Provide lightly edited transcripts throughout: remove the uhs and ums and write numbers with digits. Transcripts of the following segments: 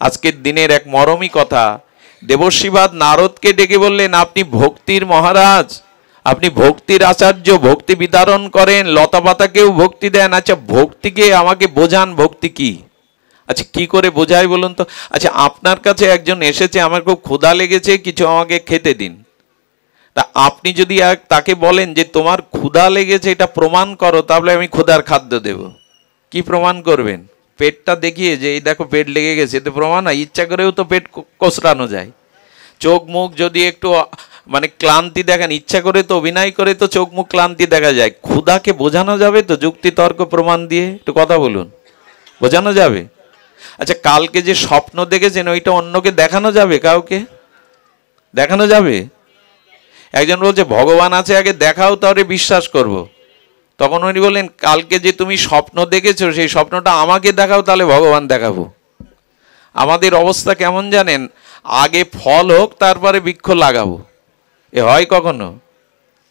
আজকের দিনের এক মরমী কথা, দেবর্ষিবাদ নারদকে ডেকে বললেন, আপনি ভক্তির মহারাজ, আপনি ভক্তির আচার্য, ভক্তি বিতরণ করেন, লতা পাতাকেও ভক্তি দেন। আচ্ছা ভক্তিকে আমাকে বোঝান, ভক্তি কি? আচ্ছা কি করে বোঝাই বলুন তো? আচ্ছা আপনার কাছে একজন এসেছে, আমার খুব ক্ষুধা লেগেছে, কিছু আমাকে খেতে দিন। তা আপনি যদি তাকে বলেন যে তোমার ক্ষুধা লেগেছে এটা প্রমাণ করো, তাহলে আমি ক্ষুধার খাদ্য দেব। কি প্রমাণ করবেন? পেটটা দেখিয়ে যে এই দেখো পেট লেগে গেছে, এতে প্রমাণ হয়? ইচ্ছা করেও তো পেট কচলানো যায়। চোখ মুখ যদি একটু মানে ক্লান্তি দেখান, ইচ্ছা করে তো অভিনয় করে তো চোখ মুখ ক্লান্তি দেখা যায়। ক্ষুধাকে বোঝানো যাবে তো যুক্তি তর্ক প্রমাণ দিয়ে? একটু কথা বলুন, বোঝানো যাবে? আচ্ছা কালকে যে স্বপ্ন দেখেছেন ওইটা অন্যকে দেখানো যাবে? কাউকে দেখানো যাবে? একজন বলছে ভগবান আছে, আগে দেখাও তাহলে বিশ্বাস করব। তখন উনি বললেন, কালকে যে তুমি স্বপ্ন দেখেছো সেই স্বপ্নটা আমাকে দেখাও, তাহলে ভগবান দেখাবো। আমাদের অবস্থা কেমন জানেন? আগে ফল হোক তারপরে বৃক্ষ লাগাবো, এ হয় কখনো?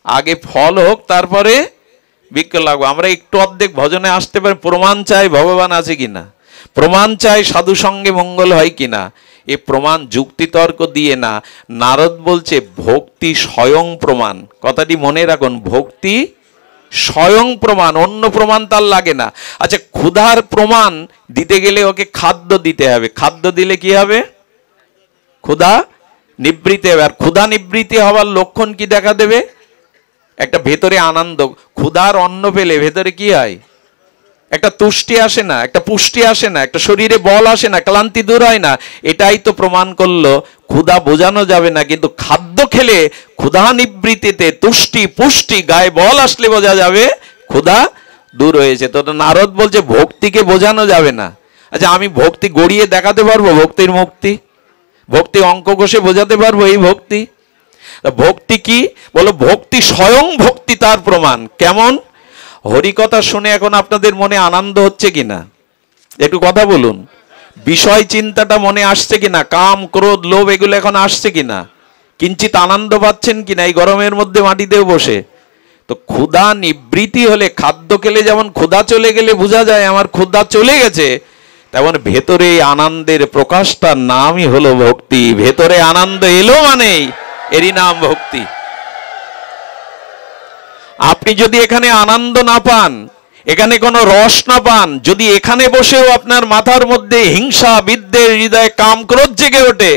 আগে ফল হোক তারপরে বৃক্ষ লাগাবো। আমরা একটু অর্ধেক ভজনে আসতে পারি, প্রমাণ চাই ভগবান আছে কিনা, প্রমাণ চাই সাধু সঙ্গে মঙ্গল হয় কিনা। এ প্রমাণ যুক্তিতর্ক দিয়ে না। নারদ বলছে ভক্তি স্বয়ং প্রমাণ। কথাটি মনে রাখুন, ভক্তি স্বয়ং প্রমাণ, অন্য প্রমাণ তার লাগে না। আচ্ছা ক্ষুধার প্রমাণ দিতে গেলে ওকে খাদ্য দিতে হবে। খাদ্য দিলে কি হবে? ক্ষুধা নিবৃত্তি হবে। আর ক্ষুধা নিবৃত্তি হওয়ার লক্ষণ কি দেখা দেবে? একটা ভেতরে আনন্দ। ক্ষুধার অন্ন পেলে ভেতরে কি হয়? একটা তুষ্টি আসে না, একটা পুষ্টি আসে না, একটা শরীরে বল আসে না, ক্লান্তি দূর হয় না। এটাই তো প্রমাণ করলো ক্ষুধা বোঝানো যাবে না, কিন্তু খাদ্য খেলে ক্ষুধা নিবৃত্তিতে তুষ্টি পুষ্টি, গায়ে বল আসলে বোঝা যাবে ক্ষুধা দূর হয়েছে। তো নারদ বলছে ভক্তিকে বোঝানো যাবে না। আচ্ছা আমি ভক্তি গড়িয়ে দেখাতে পারবো? ভক্তির মুক্তি, ভক্তি অঙ্ক কষে বোঝাতে পারবো এই ভক্তি? ভক্তি কি বলো? ভক্তি স্বয়ং ভক্তি তার প্রমাণ। কেমন? হরিকথা শুনে এখন আপনাদের মনে আনন্দ হচ্ছে কিনা? একটু কথা বলুন। বিষয় চিন্তাটা মনে আসছে কিনা? কাম ক্রোধ লোভ এগুলো এখন আসছে কিনা? কিঞ্চিত আনন্দ পাচ্ছেন কিনা এই গরমের মধ্যে মাটিতেও বসে? তো ক্ষুধা নিবৃত্তি হলে, খাদ্য খেলে যেমন ক্ষুধা চলে গেলে বোঝা যায় আমার ক্ষুধা চলে গেছে, তেমন ভেতরে আনন্দের প্রকাশটার নামই হলো ভক্তি। ভেতরে আনন্দ এলো মানেই এরই নাম ভক্তি। আপনি যদি এখানে আনন্দ না পান, এখানে কোনো রস না পান, যদি এখানে বসেও আপনার মাথার মধ্যে হিংসা বিদ্বেষ, হৃদয়ে কাম ক্রোধ জেগে ওঠে,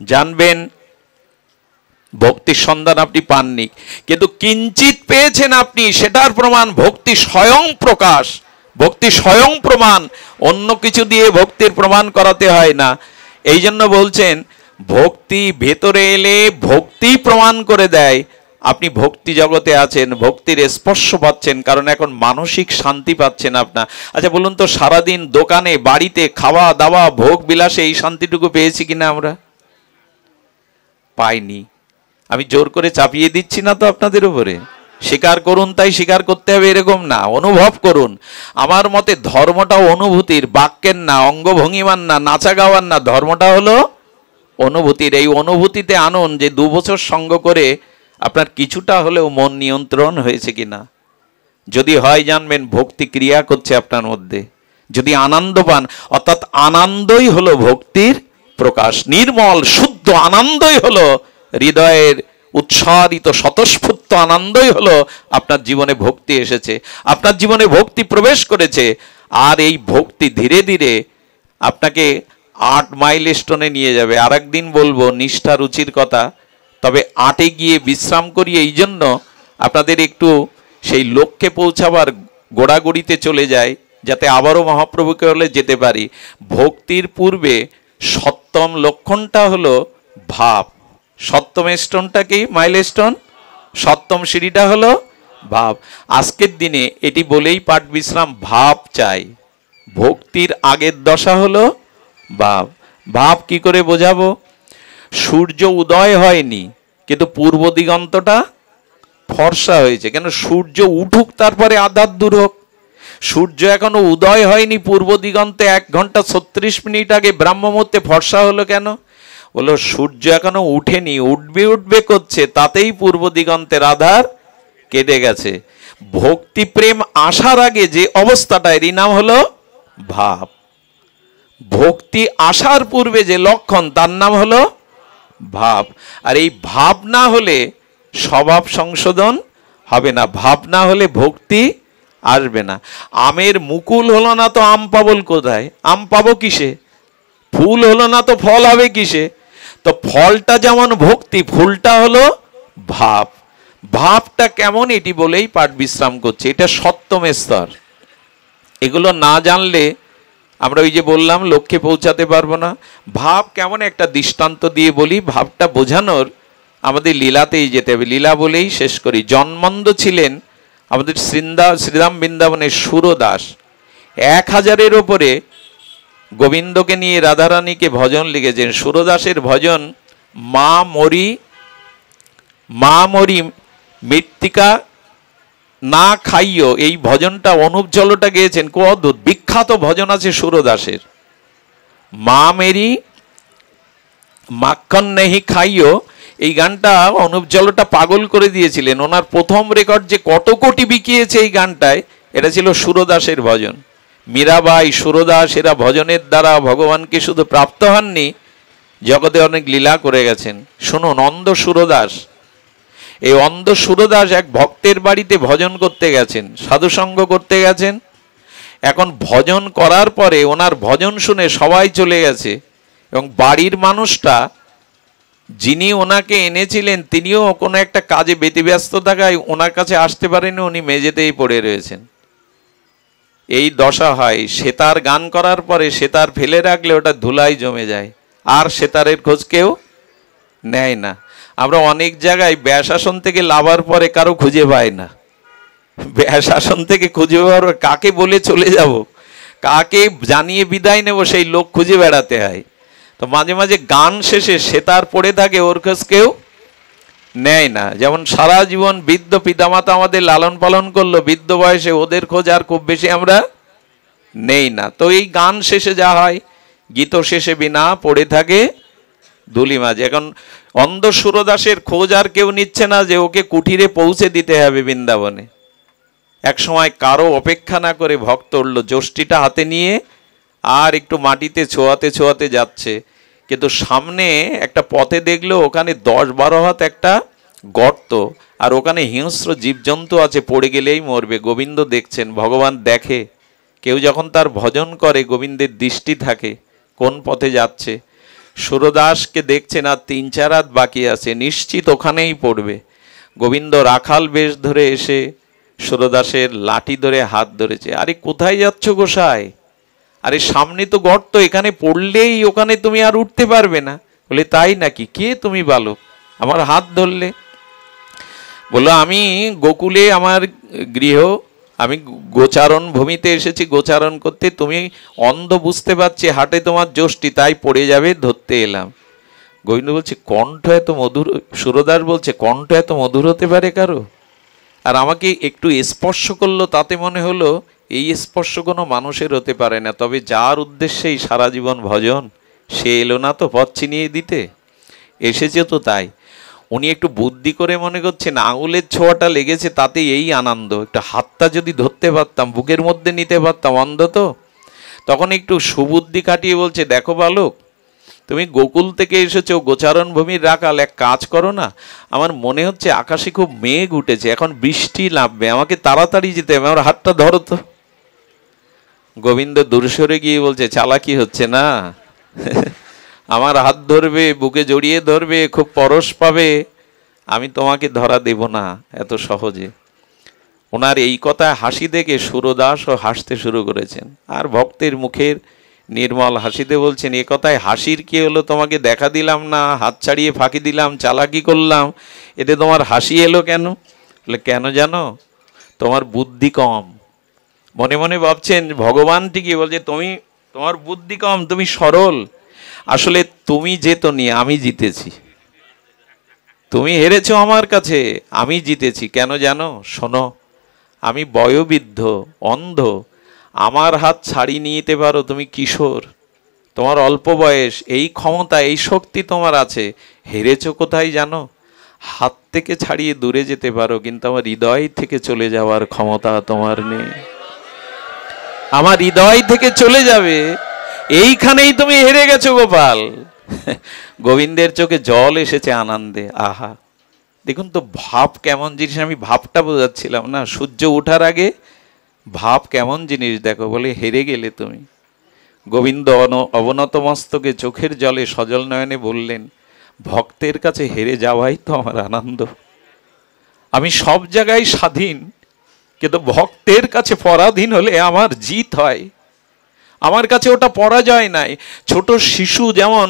জানবেন ভক্তির সন্ধান আপনি পাননি। কিন্তু কিঞ্চিত পেয়েছেন আপনি, সেটার প্রমাণ ভক্তি স্বয়ং প্রকাশ, ভক্তি স্বয়ং প্রমাণ। অন্য কিছু দিয়ে ভক্তির প্রমাণ করাতে হয় না। এই জন্য বলছেন ভক্তি ভেতরে এলে ভক্তি প্রমাণ করে দেয় আপনি ভক্তি জগতে আছেন, ভক্তির স্পর্শ পাচ্ছেন, কারণ এখন মানসিক শান্তি পাচ্ছেন আপনার। আচ্ছা বলুন তো, সারাদিন দোকানে বাড়িতে খাওয়া দাওয়া ভোগ বিলাসে এই শান্তিটুকু পেয়েছি কিনা? আমরা পাইনি। আমি জোর করে চাপিয়ে দিচ্ছি না তো আপনাদের উপরে। স্বীকার করুন, তাই স্বীকার করতে হবে এরকম না, অনুভব করুন। আমার মতে ধর্মটাও অনুভূতির, বাক্যের না, অঙ্গভঙ্গিমার না, নাচা গাওয়ার না। ধর্মটা হলো অনুভূতির। এই অনুভূতিতে আনুন যে 2 বছর সঙ্গ করে আপনার কিছুটা হলেও মন নিয়ন্ত্রণ হয়েছে কিনা। যদি হয় জানবেন ভক্তি ক্রিয়া করছে আপনার মধ্যে। যদি আনন্দ পান, অর্থাৎ আনন্দই হলো ভক্তির প্রকাশ। নির্মল শুদ্ধ আনন্দই হলো হৃদয়ের উৎসারিত স্বতঃস্ফূর্ত আনন্দই হলো আপনার জীবনে ভক্তি এসেছে, আপনার জীবনে ভক্তি প্রবেশ করেছে। আর এই ভক্তি ধীরে ধীরে আপনাকে 8 মাইলস্টোনে নিয়ে যাবে। আর একদিন বলবো নিষ্ঠা রুচির কথা। তবে 8-এ গিয়ে বিশ্রাম করি এই জন্য আপনাদের একটু সেই লক্ষ্যে পৌঁছাবার গোড়াগড়িতে চলে যায়, যাতে আবারও মহাপ্রভুকে হলে যেতে পারি। ভক্তির পূর্বে সপ্তম লক্ষণটা হলো ভাব। সপ্তম স্টোনটা কি? মাইলস্টোন। সপ্তম সিঁড়িটা হলো ভাব। আজকের দিনে এটি বলেই পাঠ বিশ্রাম, ভাব চাই। ভক্তির আগের দশা হলো ভাব। ভাব কি করে বোঝাবো? সূর্য উদয় হয়নি, কিন্তু পূর্ব দিগন্তটা ফর্সা হয়েছে। কেন? সূর্য উঠুক তারপরে আধার দূর হোক। সূর্য এখনো উদয় হয়নি, পূর্ব দিগন্তে 1 ঘন্টা 36 মিনিট আগে ব্রাহ্ম মুহূর্তে ফর্সা হলো কেন? বলো সূর্য এখনো উঠেনি, উঠবে উঠবে করছে, তাতেই পূর্ব দিগন্তের আধার কেটে গেছে। ভক্তি প্রেম আসার আগে যে অবস্থাটা, এরই নাম হলো ভাব। ভক্তি আসার পূর্বে যে লক্ষণ তার নাম হলো ভাব। আর এই ভাব না হলে স্বভাব সংশোধন হবে না, ভাব না হলে ভক্তি আসবে না। আমের মুকুল হলো না তো আম পাবো কোথায়? আম পাবো কিসে? ফুল হলো না তো ফল হবে কিসে? তো ফলটা যেমন ভক্তি, ফুলটা হলো ভাব। ভাবটা কেমন এটি বলেই পাঠ বিশ্রাম করছে। এটা সপ্তম স্তর। এগুলো না জানলে আমরা ওই যে বললাম লক্ষ্যে পৌঁছাতে পারবো না। ভাব কেমন একটা দৃষ্টান্ত দিয়ে বলি, ভাবটা বোঝানোর আমাদের লীলাতেই যেতে হবে। লীলা বলেই শেষ করি। জন্মন্দ ছিলেন আমাদের শ্রীরাম বৃন্দাবনের সুরদাস। 1000-এর ওপরে গোবিন্দকে নিয়ে রাধারানীকে ভজন লিখেছেন। সুরদাসের ভজন মা মরি মৃত্তিকা না খাইও, এই ভজনটা অনুপ জলটা গেয়েছেন। খুব অদ্ভুত বিখ্যাত ভজন আছে সুরদাসের। মা মেরি মাখন নেহি খাইও, এই গানটা অনুপ জলটা পাগল করে দিয়েছিলেন। ওনার প্রথম রেকর্ড যে কত কোটি বিকিয়েছে এই গানটায়, এটা ছিল সুরদাসের ভজন। মীরাবাই, সুরদাস এরা ভজনের দ্বারা ভগবানকে শুধু প্রাপ্ত হননি, জগতে অনেক লীলা করে গেছেন। শুনুন, অন্ধ সুরদাস, এই অন্ধ সুরদাস এক ভক্তের বাড়িতে ভজন করতে গেছেন, সাধুসঙ্গ করতে গেছেন। এখন ভজন করার পরে ওনার ভজন শুনে সবাই চলে গেছে এবং বাড়ির মানুষটা যিনি ওনাকে এনেছিলেন তিনিও কোনো একটা কাজে ব্যতিব্যস্ত থাকায় ওনার কাছে আসতে পারেনি, উনি মেঝেতেই পড়ে রয়েছেন। এই দশা হয়। সেতার গান করার পরে সেতার ফেলে রাখলে ওটা ধুলাই জমে যায়, আর সেতারের খোঁজ কেউ নেয় না। আমরা অনেক জায়গায় ব্যাসাসন থেকে লাভার পরে কারো খুঁজে পাই না। ব্যাসাসন থেকে খুঁজে পাওয়ার কাকে বলে চলে যাব, কাকে জানিয়ে বিদায় নেব, সেই লোক খুঁজে বেড়াতে হয়। তো মাঝে মাঝে গান শেষে সেতার পড়ে থাকে, ওর খোঁজ কেউ নেয় না। যেমন সারা জীবন বৃদ্ধ পিতামাতা আমাদের লালন পালন করলো, বৃদ্ধ বয়সে ওদের খোঁজ আর খুব বেশি আমরা নেই না। তো এই গান শেষে যা হয়, গীত শেষে বিনা পড়ে থাকে ধুলি মাঝে। এখন অন্ধ সুরদাসের খোঁজ আর কেউ নিচ্ছে না যে ওকে কুঠিরে পৌঁছে দিতে হবে বৃন্দাবনে। এক সময় কারো অপেক্ষা না করে ভক্ত উঠল, যষ্টিটা হাতে নিয়ে আর একটু মাটিতে ছোঁয়াতে ছোঁয়াতে যাচ্ছে, কিন্তু সামনে একটা পথে দেখলো ওখানে 10-12 হাত একটা গর্ত, আর ওখানে হিংস্র জীবজন্তু আছে, পড়ে গেলেই মরবে। গোবিন্দ দেখছেন, ভগবান দেখে। কেউ যখন তার ভজন করে গোবিন্দের দৃষ্টি থাকে কোন পথে যাচ্ছে। সুরদাসকে দেখছেন আর 3-4 হাত বাকি আছে, নিশ্চিত ওখানেই পড়বে। গোবিন্দ রাখাল বেশ ধরে এসে সুরদাসের লাঠি ধরে হাত ধরেছে। আরে কোথায় যাচ্ছ গোসাই? আরে সামনে তো গর্ত, এখানে পড়লেই ওখানে তুমি আর উঠতে পারবে না। বলে তাই নাকি? কে তুমি বালক, আমার হাত ধরলে? বললো আমি গোকুলে আমার গৃহ, আমি গোচারণ ভূমিতে এসেছি গোচারণ করতে। তুমি অন্ধ বুঝতে পারছি, হাটে তোমার যষ্টি, তাই পড়ে যাবে, ধরতে এলাম। গোবিন্দ বলছে কণ্ঠ এত মধুর, সুরদাস বলছে কণ্ঠ এত মধুর হতে পারে কারো? আর আমাকে একটু স্পর্শ করলো, তাতে মনে হলো এই স্পর্শ কোনো মানুষের হতে পারে না। তবে যার উদ্দেশ্যেই সারা জীবন ভজন, সে এলো না তো পথ চিনিয়ে দিতে? এসেছে তো তাই। উনি একটু বুদ্ধি করে মনে করছেন আঙুলের ছোঁয়াটা লেগেছে তাতে এই আনন্দ, একটু হাতটা যদি ধরতে পারতাম, বুকের মধ্যে নিতে পারতাম, অন্ধ তো। তখন একটু সুবুদ্ধি কাটিয়ে বলছে দেখো বালক, তুমি গোকুল থেকে এসেছো, গোচারণ ভূমির রাখাল, এক কাজ করো না, আমার মনে হচ্ছে আকাশে খুব মেঘ উঠেছে, এখন বৃষ্টি নামবে, আমাকে তাড়াতাড়ি যেতে হবে, আমার হাতটা ধরো তো। গোবিন্দ দূর সরে গিয়ে বলছে চালাকি হচ্ছে না, আমার হাত ধরবে, বুকে জড়িয়ে ধরবে, খুব পরশ পাবে, আমি তোমাকে ধরা দেব না এত সহজে। ওনার এই কথায় হাসি দেখে সুরদাসও হাসতে শুরু করেছেন, আর ভক্তের মুখের নির্মল হাসিতে বলছেন এ কথায় হাসির কি হলো? তোমাকে দেখা দিলাম না, হাত ছাড়িয়ে ফাঁকি দিলাম, চালাকি করলাম, এতে তোমার হাসি এলো কেন? বলে কেন জানো, তোমার বুদ্ধি কম। মনে মনে ভাবছেন ভগবান ঠিকই বলছে তোমার বুদ্ধি কম, তুমি সরল। আসলে তুমি জেতনি, আমি জিতেছি। তুমি হেরেছো আমার কাছে, আমি জিতেছি। কেন জানো? শোনো, আমি বয়োবৃদ্ধ, অন্ধ, আমার হাত ছাড়িয়ে নিতে পারো, তুমি কিশোর, তোমার অল্প বয়স, এই ক্ষমতা এই শক্তি তোমার আছে। হেরেছো কোথায় জানো? হাত থেকে ছাড়িয়ে দূরে যেতে পারো, কিন্তু আমার হৃদয় থেকে চলে যাওয়ার ক্ষমতা তোমার নেই। আমার হৃদয় থেকে চলে যাবে এইখানেই তুমি হেরে গেছো গোপাল। গোবিন্দের চোখে জল এসেছে আনন্দে। আহা, দেখুন তো ভাব কেমন জিনিস, আমি ভাবটা বোঝাচ্ছিলাম না, সূর্য ওঠার আগে ভাব কেমন জিনিস দেখো। বলে হেরে গেলে তুমি। গোবিন্দ অবনত মস্তকে চোখের জলে সজল নয়নে বললেন, ভক্তের কাছে হেরে যাওয়াই তো আমার আনন্দ। আমি সব জায়গায় স্বাধীন, কিন্তু ভক্তের কাছে পরাধীন হলে আমার জিত হয়। আমার কাছে ওটা পরাজয় নাই। ছোট শিশু যেমন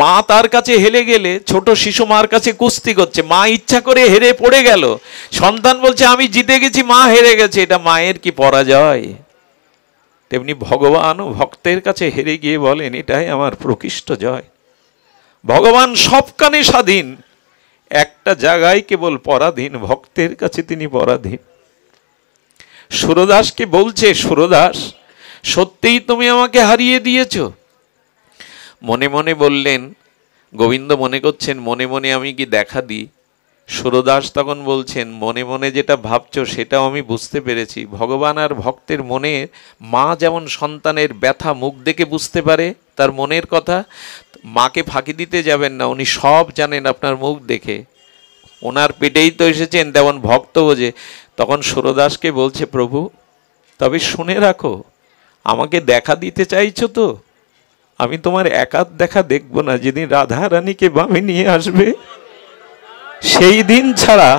মা তার কাছে হেরে গেলে, ছোট শিশু মার কাছে কুস্তি করছে, মা ইচ্ছা করে হেরে পড়ে গেল, সন্তান বলছে আমি জিতে গেছি, মা হেরে গেছে, এটা মায়ের কি পরাজয়? তেমনি ভগবানও ভক্তের কাছে হেরে গিয়ে বলেন, এটাই আমার প্রকৃষ্ট জয়। ভগবান সবখানে স্বাধীন, একটা জায়গায় কেবল পরাধীন, ভক্তের কাছে তিনি পরাধীন। সুরদাসকে বলছে, সুরদাস সত্যিই তুমি আমাকে হারিয়ে দিয়েছ? মনে মনে বললেন, গোবিন্দ মনে করছেন মনে মনে আমি কি দেখা দিই? সুরদাস তখন বলছেন, মনে মনে যেটা ভাবছো সেটাও আমি বুঝতে পেরেছি। ভগবান আর ভক্তের মনে, মা যেমন সন্তানের ব্যথা মুখ দেখে বুঝতে পারে তার মনের কথা, মাকে ফাঁকি দিতে যাবেন না, উনি সব জানেন আপনার মুখ দেখে। ওনার পেটেই তো এসেছেন, তেমন ভক্ত বোঝে। তখন সুরদাসকে বলছে, প্রভু তবে শুনে রাখো, আমাকে দেখা দিতে চাইছো তো? আমি তোমার একার দেখা দেখব না। যেদিন রাধা রানীকে বামে নিয়ে আসবে সেই দিন ছাড়া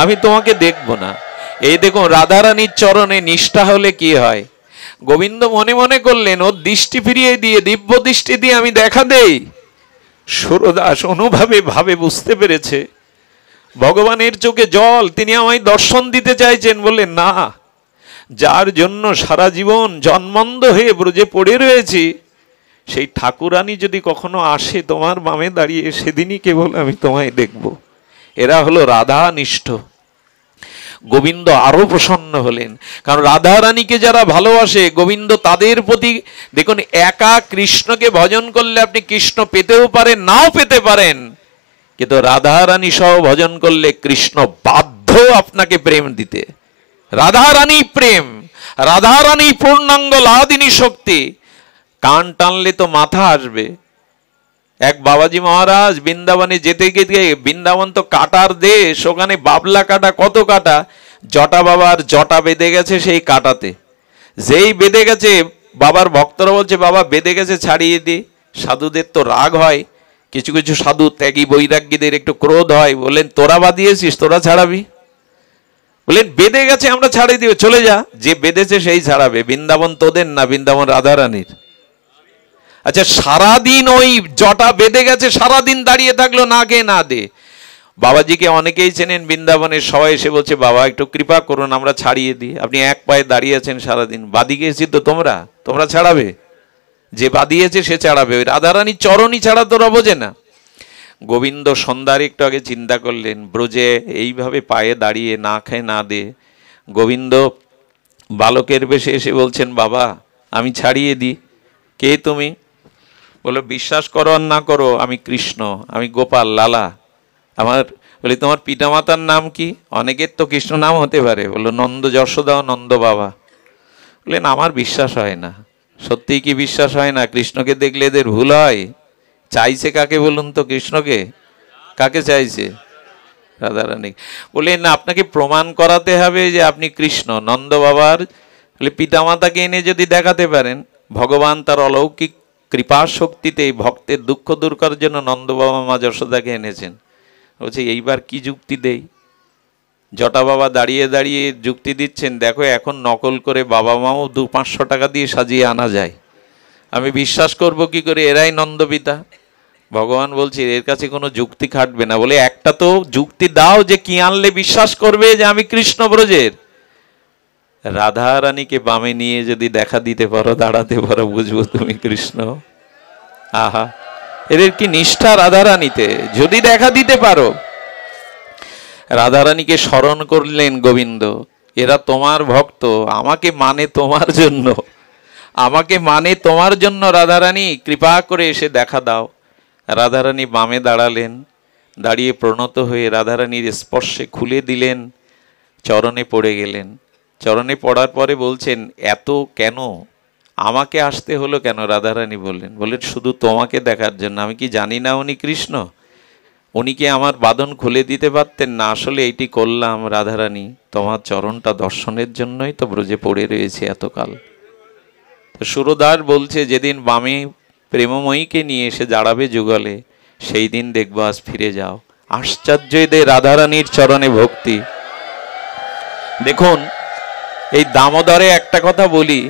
আমি তোমাকে দেখব না। এই দেখুন, রাধা রানীর চরণে নিষ্ঠা হলে কি হয়। গোবিন্দ মনে মনে করলেন, ওর দৃষ্টি ফিরিয়ে দিয়ে, দিব্য দৃষ্টি দিয়ে আমি দেখা দেই। সুরদাস অনুভাবে ভাবে বুঝতে পেরেছে ভগবানের চোখে জল, তিনি আমায় দর্শন দিতে চাইছেন। বলে না, যার জন্য সারা জীবন জন্মন্ধ হয়ে ব্রজে পড়ে রয়েছি, সেই ঠাকুরানী যদি কখনো আসে তোমার বামে দাঁড়িয়ে, সেদিনই কেবল আমি তোমায় দেখব। এরা হলো রাধানিষ্ঠ। গোবিন্দ আরো প্রসন্ন হলেন, কারণ রাধা রানীকে যারা ভালোবাসে গোবিন্দ তাদের প্রতি, দেখুন একা কৃষ্ণকে ভজন করলে আপনি কৃষ্ণ পেতেও পারেন, নাও পেতে পারেন, কিন্তু রাধা রানী সহ ভজন করলে কৃষ্ণ বাধ্য আপনাকে প্রেম দিতে। রাধা রানী প্রেম, রাধা রানী পূর্ণাঙ্গ লাদিনী শক্তি। কান টানলে তো মাথা আসবে। এক বাবাজি মহারাজ বৃন্দাবনে যেতে গিয়ে, বৃন্দাবন তো কাটার দেশ, ওখানে বাবলা কাটা, কত কাটা, জটা বাবার জটা বেঁধে গেছে সেই কাটাতে। যেই বেঁধে গেছে, বাবার ভক্তরা বলছে বাবা বেঁধে গেছে ছাড়িয়ে দি। সাধুদের তো রাগ হয়, কিছু কিছু সাধু ত্যাগী বৈরাগ্যীদের একটু ক্রোধ হয়, বললেন তোরা বাঁধিয়েছিস, তোরা ছাড়াবি? বললেন বেঁধে গেছে আমরা ছাড়িয়ে দিব, চলে যা, যে বেঁধেছে সেই ছাড়াবে। বৃন্দাবন তোদের না, বৃন্দাবন রাধা রানীর। আচ্ছা, সারাদিন ওই জটা বেঁধে গেছে, সারাদিন দাঁড়িয়ে থাকলো না কে না দে। বাবাজিকে অনেকেই চেনেন বৃন্দাবনের, সবাই এসে বলছে বাবা একটু কৃপা করুন, আমরা ছাড়িয়ে দিই। আপনি এক পায়ে দাঁড়িয়ে আছেন সারাদিন, বাদি গেছি তো তোমরা ছাড়াবে? যে বাদিয়েছে সে ছাড়াবে, ওই রাধারানীর চরণই ছাড়া তোরা বোঝে না। গোবিন্দ সন্ধ্যার একটু আগে চিন্তা করলেন, ব্রজে এইভাবে পায়ে দাঁড়িয়ে না খেয়ে না দে। গোবিন্দ বালকের বেশে এসে বলছেন, বাবা আমি ছাড়িয়ে দিই। কে তুমি? বলো বিশ্বাস করো আর না করো, আমি কৃষ্ণ, আমি গোপাল লালা। আমার বলি তোমার পিতামাতার নাম কি? অনেকের তো কৃষ্ণ নাম হতে পারে। বললো নন্দ যশোদা ও নন্দ বাবা। বললেন আমার বিশ্বাস হয় না। সত্যিই কি বিশ্বাস হয় না? কৃষ্ণকে দেখলে এদের ভুল হয়? চাইছে কাকে বলুন তো? কৃষ্ণকে কাকে চাইছে? রাধারানী। বললেন না, আপনাকে প্রমাণ করাতে হবে যে আপনি কৃষ্ণ। নন্দ বাবার পিতামাতাকে এনে যদি দেখাতে পারেন, ভগবান তার অলৌকিক কৃপা শক্তিতে ভক্তের দুঃখ দূর করার জন্য নন্দ বাবা মা যশোদাকে এনেছেন। বলছে এইবার কি যুক্তি দেই? জটা বাবা দাঁড়িয়ে দাঁড়িয়ে যুক্তি দিচ্ছেন, দেখো এখন নকল করে বাবা মাও 200-500 টাকা দিয়ে সাজিয়ে আনা যায়, আমি বিশ্বাস করব কি করে এরাই নন্দপিতা? ভগবান বলছে এর কাছে কোনো যুক্তি খাটবে না। বলে একটা তো যুক্তি দাও যে কি আনলে বিশ্বাস করবে যে আমি কৃষ্ণ ব্রজের। রাধা রানীকে বামে নিয়ে যদি দেখা দিতে পারো, দাঁড়াতে পারো, বুঝবো তুমি কৃষ্ণ। আহা, এদের কি নিষ্ঠা রাধা রানীতে, যদি দেখা দিতে পারো। রাধা রানীকে স্মরণ করলেন গোবিন্দ, এরা তোমার ভক্ত, আমাকে মানে তোমার জন্য, আমাকে মানে তোমার জন্য। রাধা রানী কৃপা করে এসে দেখা দাও। রাধা রানী বামে দাঁড়ালেন, দাঁড়িয়ে প্রণত হয়ে রাধা রানীর স্পর্শে খুলে দিলেন, চরণে পড়ে গেলেন। চরণে পড়ার পরে বলছেন, এত কেন আমাকে আসতে হলো কেন? রাধারানী বললেন শুধু তোমাকে দেখার জন্য। আমি কি জানি না উনি কৃষ্ণ? উনি কি আমার বাঁধন খুলে দিতে পারতেন না? আসলে এইটি করলাম রাধারানী, তোমার চরণটা দর্শনের জন্যই তো ব্রজে পড়ে রয়েছে এতকাল। তো সুরদাস বলছে, যেদিন বামে প্রেমময়ীকে নিয়ে এসে দাঁড়াবে যুগলে, সেই দিন দেখবো আজ ফিরে যাও। আশ্চর্য এদের রাধারানীর চরণে ভক্তি। দেখুন, এই দামোদরে একটা কথা বলি,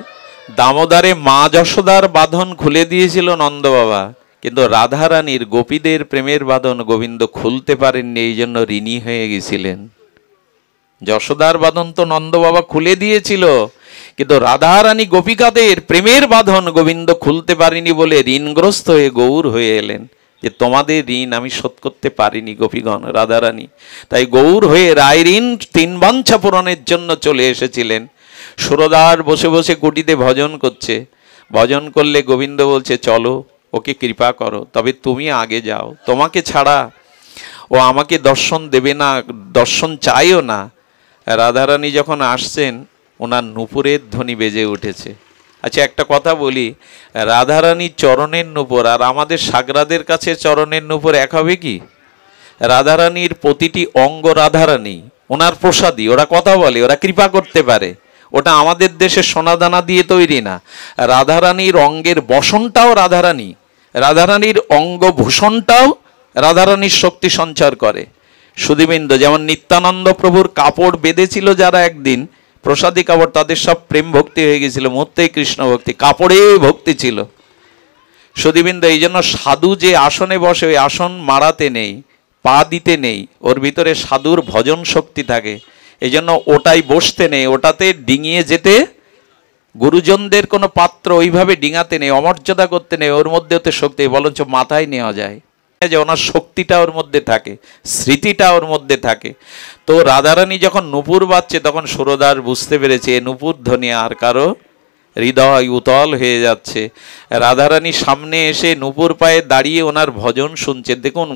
দামোদরে মা যশোদার বাঁধন খুলে দিয়েছিল নন্দ বাবা, কিন্তু রাধারানীর গোপীদের প্রেমের বাঁধন গোবিন্দ খুলতে পারেননি, এই জন্য ঋণী হয়ে গেছিলেন। যশোদার বাঁধন তো নন্দ বাবা খুলে দিয়েছিল, কিন্তু রাধারানী গোপিকাদের প্রেমের বাঁধন গোবিন্দ খুলতে পারেনি বলে ঋণগ্রস্ত হয়ে গৌর হয়ে এলেন, যে তোমাদের ঋণ আমি শোধ করতে পারিনি গোপীগণ, রাধারানী। তাই গৌর হয়ে রায় ঋণ 3 বাঞ্ছা পূরণের জন্য চলে এসেছিলেন। সুরদার বসে বসে কুটিতে ভজন করছে। ভজন করলে গোবিন্দ বলছে, চলো ওকে কৃপা করো, তবে তুমি আগে যাও, তোমাকে ছাড়া ও আমাকে দর্শন দেবে না, দর্শন চাইও না। রাধারানী যখন আসছেন, ওনার নূপুরের ধ্বনি বেজে উঠেছে। আচ্ছা, একটা কথা বলি, রাধারানীর চরণের নূপুর আর আমাদের সাগরাদের কাছে চরণের নূপুর এক হবে কি? রাধারানীর প্রতিটি অঙ্গ রাধারানী, ওনার প্রসাদী, ওরা কথা বলে, ওরা কৃপা করতে পারে। ওটা আমাদের দেশে সোনাদানা দিয়ে তৈরি না। রাধারানীর অঙ্গের বসনটাও রাধারানী, রাধারানীর অঙ্গভূষণটাও রাধারানীর শক্তি সঞ্চার করে। সুধীবৃন্দ, যেমন নিত্যানন্দ প্রভুর কাপড় বেঁধেছিল যারা একদিন, প্রসাদী কাপড়, তাদের সব প্রেম ভক্তি হয়ে গেছিল, মুহূর্তেই কৃষ্ণ ভক্তি, কাপড়ে ভক্তি ছিল। সুধীবৃন্দ, এই জন্য সাধু যে আসনে বসে, ওই আসন মারাতে নেই, পা দিতে নেই, ওর ভিতরে সাধুর ভজন শক্তি থাকে। এই জন্য ওটাই বসতে নেই, ওটাতে ডিঙিয়ে যেতে, গুরুজনদের কোনো পাত্র ওইভাবে ডিঙাতে নেই, অমর্যাদা করতে নেই, ওর মধ্যে ওতে শক্তি, বরঞ্চ মাথায় নেওয়া যায়, যে ওনার শক্তিটা ওর মধ্যে থাকে, স্মৃতিটা ওর মধ্যে থাকে। তো রাধারানী যখন নূপুর বাজছে, তখন সুরদাস বুঝতে পেরেছে এ নূপুর ধ্বনি আর কারো হৃদয় উতল হয়ে যাচ্ছে। রাধারানী সামনে এসে নূপুর পায়ে দাঁড়িয়ে ওনার ভজন শুনছে। দেখুন,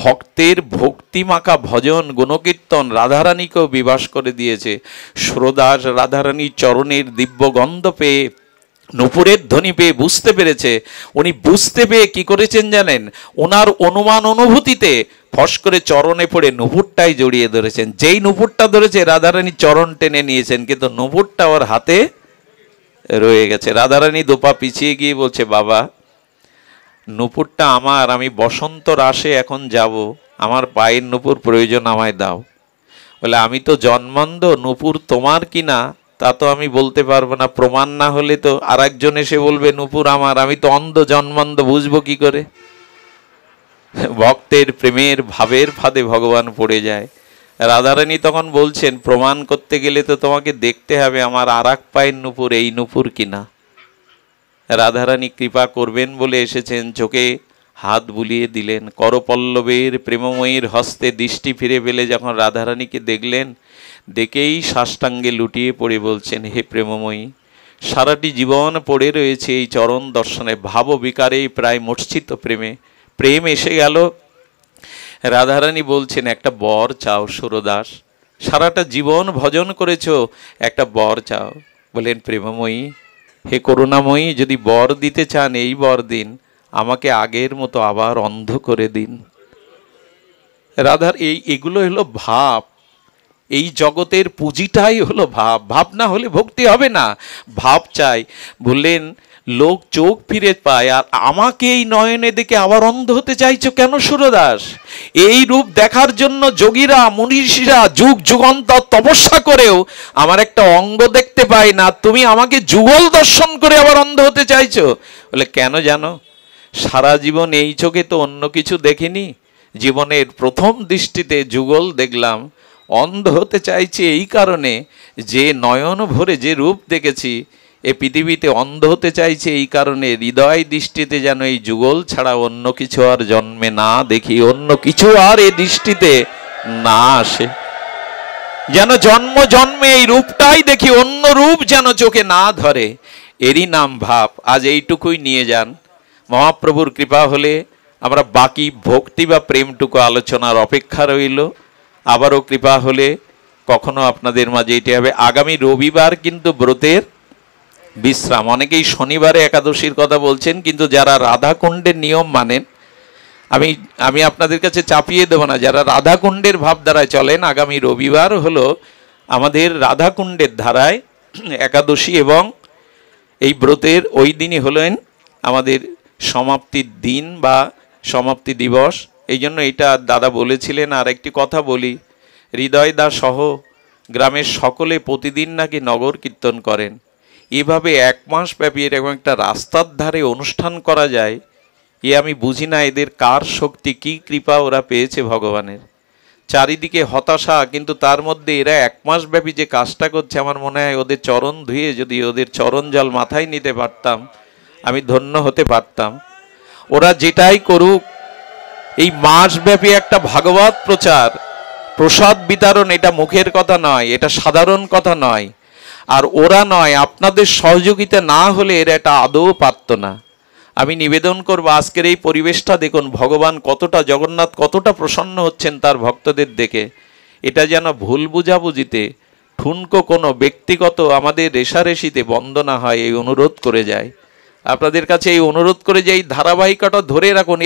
ভক্তের ভক্তিমাখা ভজন গুণকীর্তন রাধারানীকেও বিবাস করে দিয়েছে। সুরদাস রাধারানীর চরণের দিব্য গন্ধ পেয়ে, নূপুরের ধ্বনি পেয়ে বুঝতে পেরেছে। উনি বুঝতে পেয়ে কি করেছেন জানেন? ওনার অনুমান অনুভূতিতে ফস করে চরণে পড়ে নূপুরটাই জড়িয়ে ধরেছেন। যেই নূপুরটা ধরেছে, রাধারানী চরণ টেনে নিয়েছেন, কিন্তু নূপুরটা ওর হাতে রয়ে গেছে। রাধারানী দোপা পিছিয়ে গিয়ে বলছে, বাবা, নূপুরটা আমার, আমি বসন্ত রাসে এখন যাব, আমার পায়ের নূপুর প্রয়োজন, আমায় দাও। বলে, আমি তো জন্মান্ধ, নূপুর তোমার কিনা তা তো আমি বলতে পারবো না, প্রমাণ না হলে তো আর একজন এসে বলবে নূপুর আমার, আমি তো অন্ধ জন্মান্ধ, বুঝবো কি করে? ভক্তের প্রেমের ভাবের ফাঁদে ভগবান পড়ে যায়। রাধারানী তখন বলছেন, প্রমাণ করতে গেলে তো তোমাকে দেখতে হবে আমার আর এক পায়ের নূপুর এই নূপুর কিনা। রাধারানী কৃপা করবেন বলে এসেছেন, চোখে হাত বুলিয়ে দিলেন, করপল্লবের প্রেমময়ীর হস্তে দৃষ্টি ফিরে পেলে যখন রাধারানীকে দেখলেন, দেখেই সাষ্টাঙ্গে লুটিয়ে পড়ে বলছেন, হে প্রেমময়ী, সারাটি জীবন পড়ে রয়েছে এই চরণ দর্শনে, ভাব বিকারেই প্রায় মূর্ছিত প্রেমে, প্রেম এসে গেল। রাধারানী বলছেন, একটা বর চাও সুরদাস, সারাটা জীবন ভজন করেছ, একটা বর চাও। বলেন, প্রেমময়ী, হে করুণাময়ী, যদি বর দিতে চান এই বর দিন, আমাকে আগের মতো আবার অন্ধ করে দিন। রাধার এগুলো হলো ভাব। এই জগতের পুঁজিটাই হলো ভাব। ভাব না হলে ভক্তি হবে না, ভাব চাই। বললেন, লোক চোখ ফিরে পায়, আর আমাকে এই নয়নে দেখে আবার অন্ধ হতে চাইছো কেন সুরদাস? এই রূপ দেখার জন্য যোগীরা মনীষীরা যুগ যুগান্তর তপস্যা করেও আমার একটা অঙ্গ দেখতে পাই না, তুমি আমাকে যুগল দর্শন করে আবার অন্ধ হতে চাইছো? বলে, কেন জানো? সারা জীবন এই চোখে তো অন্য কিছু দেখিনি, জীবনের প্রথম দৃষ্টিতে যুগল দেখলাম। অন্ধ হতে চাইছি এই কারণে যে নয়ন ভরে যে রূপ দেখেছি, এ পৃথিবীতে অন্ধ হতে চাইছে এই কারণে হৃদয় দৃষ্টিতে যেন এই যুগল ছাড়া অন্য কিছু আর জন্মে না দেখি, অন্য কিছু আর এই দৃষ্টিতে না আসে, যেন জন্ম জন্মে এই রূপটাই দেখি, অন্য রূপ যেন চোখে না ধরে। এরই নাম ভাব। আজ এইটুকুই নিয়ে যান। মহাপ্রভুর কৃপা হলে আমরা বাকি ভক্তি বা প্রেমটুকু আলোচনার অপেক্ষা রইল। আবারও কৃপা হলে কখনো আপনাদের মাঝে এটি হবে। আগামী রবিবার কিন্তু ব্রতের বিশ্রাম। অনেকেই শনিবারে একাদশীর কথা বলছেন, কিন্তু যারা রাধাকুণ্ডের নিয়ম মানেন, আমি আমি আপনাদের কাছে চাপিয়ে দেব না, যারা রাধাকুণ্ডের ভাবধারায় চলেন, আগামী রবিবার হলো আমাদের রাধাকুণ্ডের ধারায় একাদশী, এবং এই ব্রতের ওই দিনই হলেন আমাদের সমাপ্তির দিন বা সমাপ্তি দিবস। এই জন্য এটা দাদা বলেছিলেন। আর একটি কথা বলি, হৃদয় দা সহ গ্রামের সকলে প্রতিদিন নাকি নগর কীর্তন করেন। এভাবে 1 মাস ব্যাপী এরকম একটা রাস্তার ধারে অনুষ্ঠান করা যায়, এ আমি বুঝি না এদের কার শক্তি, কি কৃপা ওরা পেয়েছে ভগবানের। চারিদিকে হতাশা, কিন্তু তার মধ্যে এরা 1 মাস ব্যাপী যে কাজটা করছে, আমার মনে হয় ওদের চরণ ধুয়ে যদি ওদের চরণ জল মাথায় নিতে পারতাম, আমি ধন্য হতে পারতাম। ওরা যেটাই করুক, এই মাসব্যাপী একটা ভাগবত প্রচার, প্রসাদ বিতরণ, এটা মুখের কথা নয়, এটা সাধারণ কথা নয়। আর ওরা নয়, আপনাদের সহযোগিতা না হলে এরা এটা আদৌ পারত না। আমি নিবেদন করব, আজকের এই পরিবেশটা দেখুন, ভগবান কতটা, জগন্নাথ কতটা প্রসন্ন হচ্ছেন তার ভক্তদের দেখে। এটা যেন ভুল বুঝাবুঝিতে, ঠুনকো কোনো ব্যক্তিগত আমাদের রেশারেশিতে বন্ধ না হয়, এই অনুরোধ করে যায়। আপনাদের কাছে এই অনুরোধ করে যে এই ধারাবাহিকতা ধরে রাখুন।